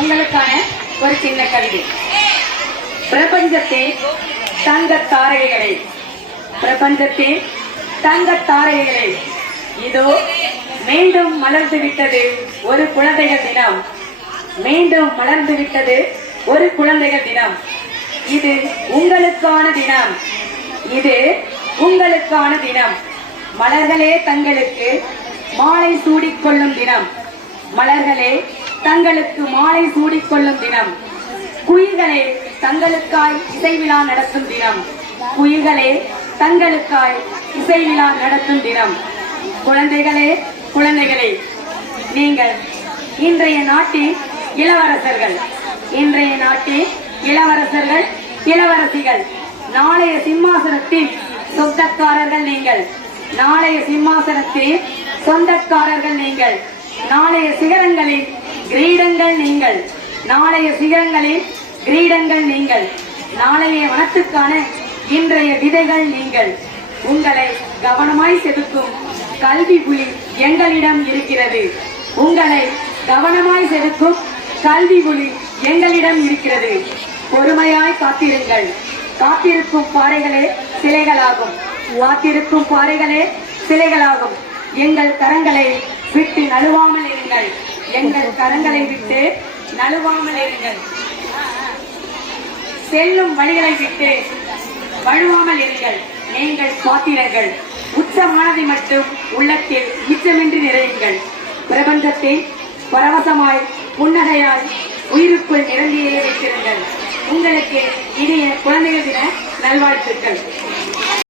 உங்களுக்கான ஒரு சின்ன கவிதை. பிரபஞ்சத்தின் தங்க தாரைகளே பிரபஞ்சத்தின் தங்க தாரைகளே இதோ மீண்டும் மலர்ந்து விட்டது ஒரு குழந்தைகள் தினம். மீண்டும் மலர்ந்து விட்டது ஒரு குழந்தைகள் தினம். இது உங்களுக்கான தினம். இது உங்களுக்கான தினம். மலர்களே தங்களுக்கு மாலை சூடிக்கொள்ளும் தினம். மலர்களே தங்களுக்கு மாலை சூடிக்கொள்ளும் தினம். குயில்களே தங்களுக்காய் இசை விழா நடத்தும் தினம். குயில்களே தங்களுக்காய் இசை விழா நடத்தும் தினம். குழந்தைகளே குழந்தைகளே நீங்கள் இன்றைய நாட்டின் இளவரசர்கள் இன்றைய நாட்டின் இளவரசர்கள் இளவரசிகள் நாளைய சிம்மாசனத்தின் சொந்தக்காரர்கள் நீங்கள் நாளைய சிம்மாசனத்தின் சொந்தக்காரர்கள் நீங்கள் நாளைய சிகரங்களில் கிரீடங்கள் நீங்கள். நாளைய சிகரங்களில் கிரீடங்கள் நீங்கள். நாளைய வனத்துக்கான இன்றைய விதைகள் நீங்கள். உங்களை கவனமாய் செதுக்கும் கல்வி புலி எங்களிடம் இருக்கிறது. உங்களை கவனமாய் செதுக்கும் கல்வி புலி எங்களிடம் இருக்கிறது. பொறுமையாய் காத்திருங்கள். காத்திருக்கும் பாறைகளே சிலைகளாகும். காத்திருக்கும் பாறைகளே சிலைகளாகும். எங்கள் கரங்களை விட்டு நழுவாமல் இருங்கள். எங்கள் கரங்களை விட்டு நழுவாமல் இருங்கள். செல்லும் வழிகளை விட்டு வழுவாமல் இருங்கள். நீங்கள் பாத்திரங்கள் உச்சமானதை மட்டும் உள்ளத்தில் மிச்சமின்றி நிறையுங்கள். பிரபஞ்சத்தை பரவசமாய் புன்னகையால் உயிருக்குள் நிரம்பியே வைத்திருங்கள். உங்களுக்கு இனிய குழந்தைகள் தின நல்வாழ்த்துக்கள்.